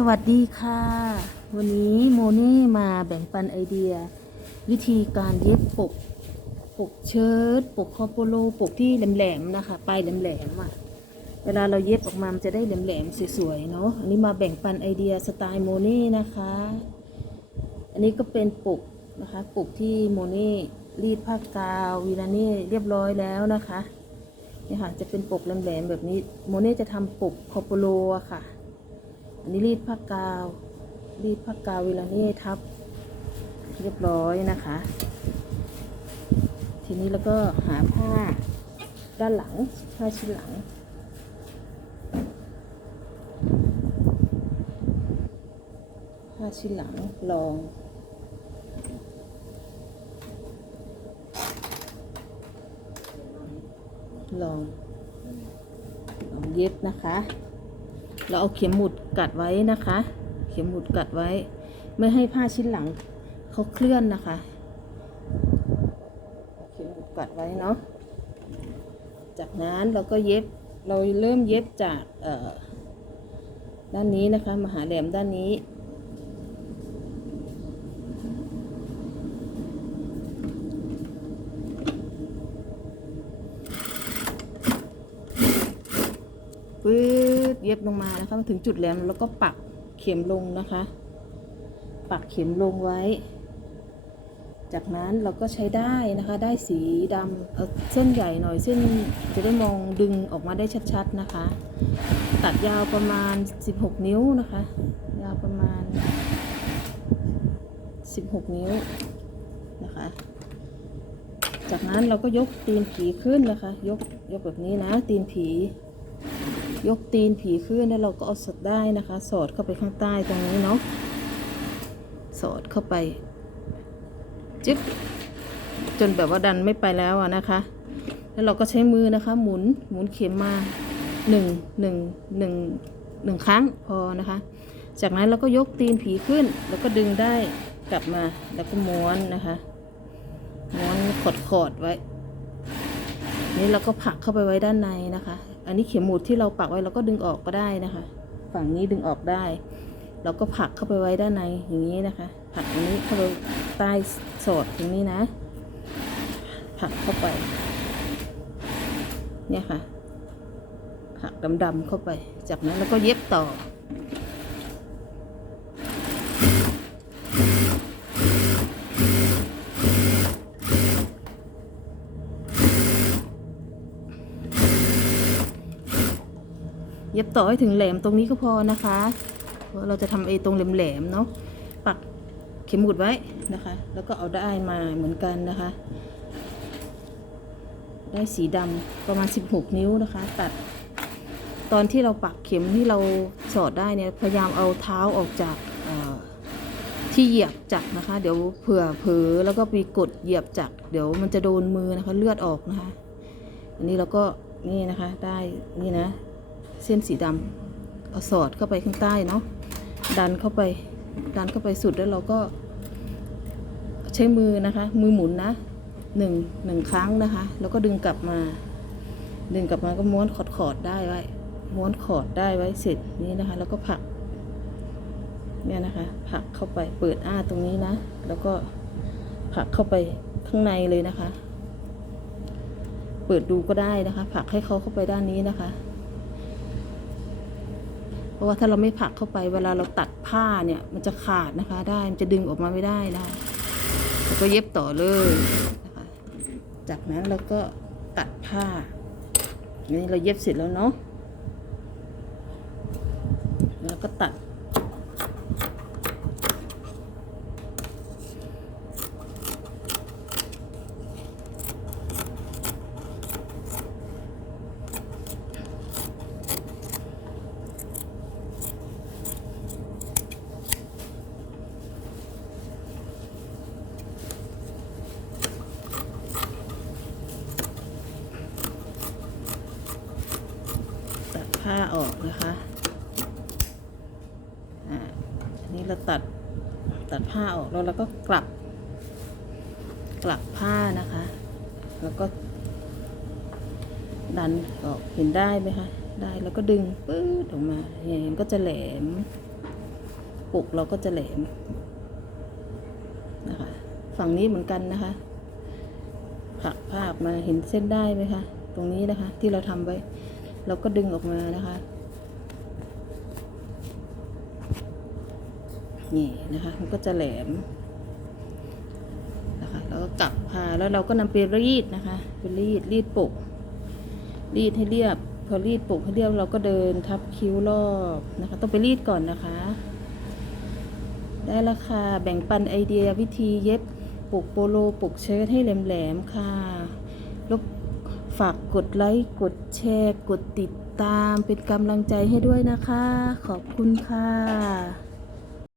สวัสดีค่ะ วันนี้โมเน่มาแบ่งปันไอเดีย วิธีการเย็บปก ปกเชิ้ตปกคอโปโล ปกที่แหลมๆนะคะปลายแหลมๆอะเวลาเราเย็บออกมามันจะได้แหลมๆสวยๆเนาะอันนี้มาแบ่งปันไอเดียสไตล์โมเน่นะคะ อันนี้ก็เป็นปกนะคะปกที่โมเน่รีดผ้ากาววีนานี่เรียบร้อยแล้วนะคะนี่ค่ะจะเป็นปกแหลมๆแบบนี้โมเน่จะทำปกคอโปโลอะค่ะ นนี้รีดผ้ากาว รีดผ้ากาวเวลานี้ทับ เรียบร้อยนะคะ ทีนี้แล้วก็หาผ้าด้านหลังผ้าชิ้นหลัง ผ้าชิ้นหลังลองลองลองเย็บนะคะ เราเอาเข็มหมุดกัดไว้นะคะ เข็มหมุดกัดไว้ ไม่ให้ผ้าชิ้นหลังเขาเคลื่อนนะคะ เข็มหมุดกัดไว้เนาะ จากนั้นเราก็เย็บ เราเริ่มเย็บจากด้านนี้นะคะมาหาแหลมด้านนี้ปื๊ ดเย็บลงมานะคะมาถึงจุดแหลมแล้วก็ปักเข็มลงนะคะ ปักเข็มลงไว้ จากนั้นเราก็ใช้ได้นะคะ ได้สีดำเอาเส้นใหญ่หน่อยเส้นจะได้มองดึงออกมาได้ชัดๆนะคะ ตัดยาวประมาณ 16 นิ้วนะคะ ยาวประมาณ 16 นิ้วนะคะจากนั้นเราก็ยกตีนผีขึ้นนะคะ ยกยกแบบนี้นะตีนผี ยกตีนผีขึ้นแล้วเราก็เอาสอดได้นะคะ สอดเข้าไปข้างใต้ตรงนี้เนาะสอดเข้าไปจึ๊บจนแบบว่าดันไม่ไปแล้วอะนะคะ แล้วเราก็ใช้มือนะคะ หมุนหมุนเข็มมาหนึ่งหนึ่งหนึ่งหนึ่งครั้งพอนะคะ จากนั้นเราก็ยกตีนผีขึ้น แล้วก็ดึงได้กลับมาแล้วก็ม้วนนะคะ ม้วนขดขอดไว้ นี่เราก็ผักเข้าไปไว้ด้านในนะคะ อันนี้เข็มหมุดที่เราปักไว้เราก็ดึงออกก็ได้นะคะ ฝั่งนี้ดึงออกได้ เราก็ผักเข้าไปไว้ด้านในอย่างนี้นะคะ ผักตรงนี้เข้าไปใต้สอดตรงนี้นะ ผักเข้าไป เนี่ยค่ะ ผักดำๆเข้าไป จากนั้นเราก็เย็บต่อ เย็บต่อให้ถึงแหลมตรงนี้ก็พอนะคะเพราะเราจะทำไอ้ตรงแหลมๆเนาะปักเข็มหมุดไว้นะคะ แล้วก็เอาได้มาเหมือนกันนะคะ ได้สีดำประมาณ 16 นิ้วนะคะ ตัดตอนที่เราปักเข็มที่เราสอดได้เนี่ยพยายามเอาเท้าออกจากที่เหยียบจักรนะคะ เดี๋ยวเผื่อเผลอแล้วก็ไปกดเหยียบจักรเดี๋ยวมันจะโดนมือนะคะเลือดออกนะคะ อันนี้เราก็นี่นะคะได้นี่นะ เส้นสีดำเอาสอดเข้าไปข้างใต้เนาะดันเข้าไปดันเข้าไปสุดแล้วเราก็ ใช้มือนะคะ มือหมุนนะหนึ่งหนึ่งครั้งนะคะ แล้วก็ดึงกลับมา ดึงกลับมาก็ม้วนขอดขอดได้ไว้ ม้วนขอดได้ไว้เสร็จนี้นะคะ แล้วก็ผัก เนี่ยนะคะ ผักเข้าไปเปิดอ้าตรงนี้นะ แล้วก็ผักเข้าไปข้างในเลยนะคะ เปิดดูก็ได้นะคะ ผักให้เขาเข้าไปด้านนี้นะคะ เพราะว่าถ้าเราไม่ผักเข้าไปเวลาเราตัดผ้าเนี่ยมันจะขาดนะคะ ได้มันจะดึงออกมาไม่ได้นะคะแล้วก็เย็บต่อเลยนะคะจากนั้นเราก็ตัดผ้านี่เราเย็บเสร็จแล้วเนาะแล้วก็ตัด ตัด ผ้าออกนะคะอ่านี้เราตัดตัดผ้าออกแล้วเราก็กลับ กลับผ้านะคะ แล้วก็ ดันออกเห็นได้ไหมคะ ได้แล้วก็ดึงปื๊ดออกมาเนี่ยมันก็จะแหลมปุกเราก็จะแหลมนะคะ ฝั่งนี้เหมือนกันนะคะผักภาพมาเห็นเส้นได้ไหมคะ ตรงนี้นะคะที่เราทำไว้ เราก็ดึงออกมานะคะ นี่นะคะ มันก็จะแหลมนะคะแล้วก็กลับพาแล้วเราก็นำไปรีดนะคะไปรีดรีดปก รีดให้เรียบ พอรีดปกให้เรียบเราก็เดินทับคิ้วรอบนะคะ ต้องไปรีดก่อนนะคะ ได้ราคาแบ่งปันไอเดียวิธีเย็บปกโปโลปกเชิ้ตให้แหลมๆค่ะรบ ฝากกดไลค์ กดแชร์ กดติดตาม เป็นกำลังใจให้ด้วยนะคะ ขอบคุณค่ะ